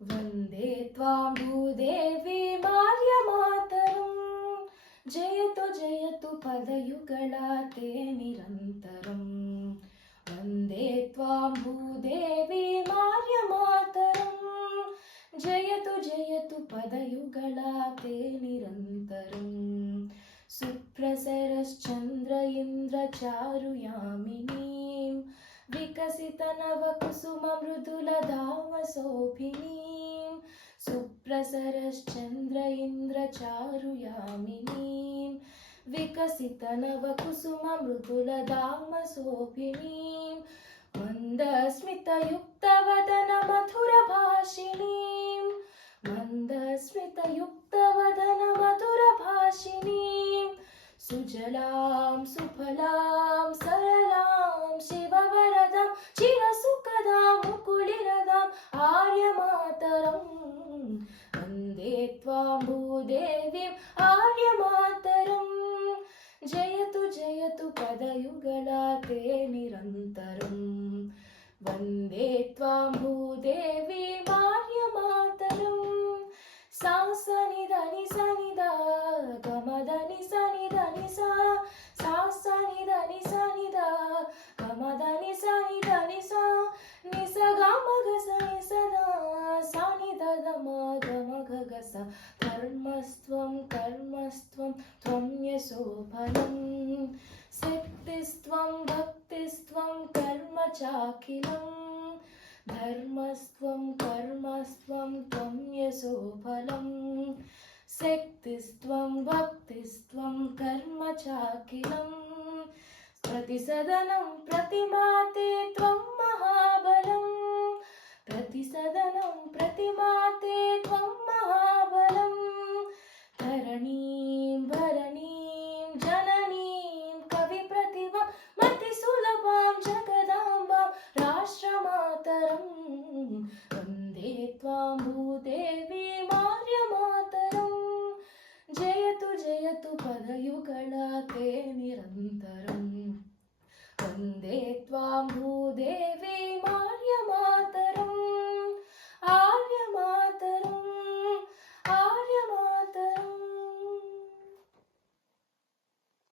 वन्दे त्वां भूदेवी मार्यमातरं जयतु पदयुगलाते निरन्तरम् वन्दे त्वां भूदेवी मार्यमातरं जयतु पदयुगलाते निरन्तरम् सुप्रसरश्चन्द्र इन्द्रचारुयामिनीं विकसितनवकुसुममृदुलधामशोभिनीं सुप्रसरश्चन्द्र इन्द्रचारुयामिनीं विकसितनवकुसुममृदुलधामशोभिनीं मन्दस्मितयुक्तवदनमधुरभाषिणीं मन्दस्मितयुक्तवदनमधुरभाषिणीं सुजलां सुफलां सरलां शिववरदां चिरसुखदां मुकुलिरदाम् आर्यमातरं वन्दे त्वां भूदेवीम् आर्यमातरं जयतु पदयुगलाते निरन्तरं वन्दे त्वां भूदेवीम् आर्यमातरं सा सा नि ध नि सा नि ध ग म ध नि सा नि ध नि सा सा सा नि ध नि सा नि ध ग म ध नि सा नि ध नि सा नि सा ग म ग सा नि सा ध सा नि ध ध म ग म ग ग सा धर्मस्त्वं त्वं यशोफलं सिद्धिस्त्वं भक्तिस्त्वं कर्म चाखिलम् धर्मस्त्वं त्वं यशोफलं शक्तिस्त्वं भक्तिस्त्वं कर्म चाखिलम् प्रतिसदनं प्रतिमाते त्वं महाबलं प्रतिसदनं प्रतिमाते त्वं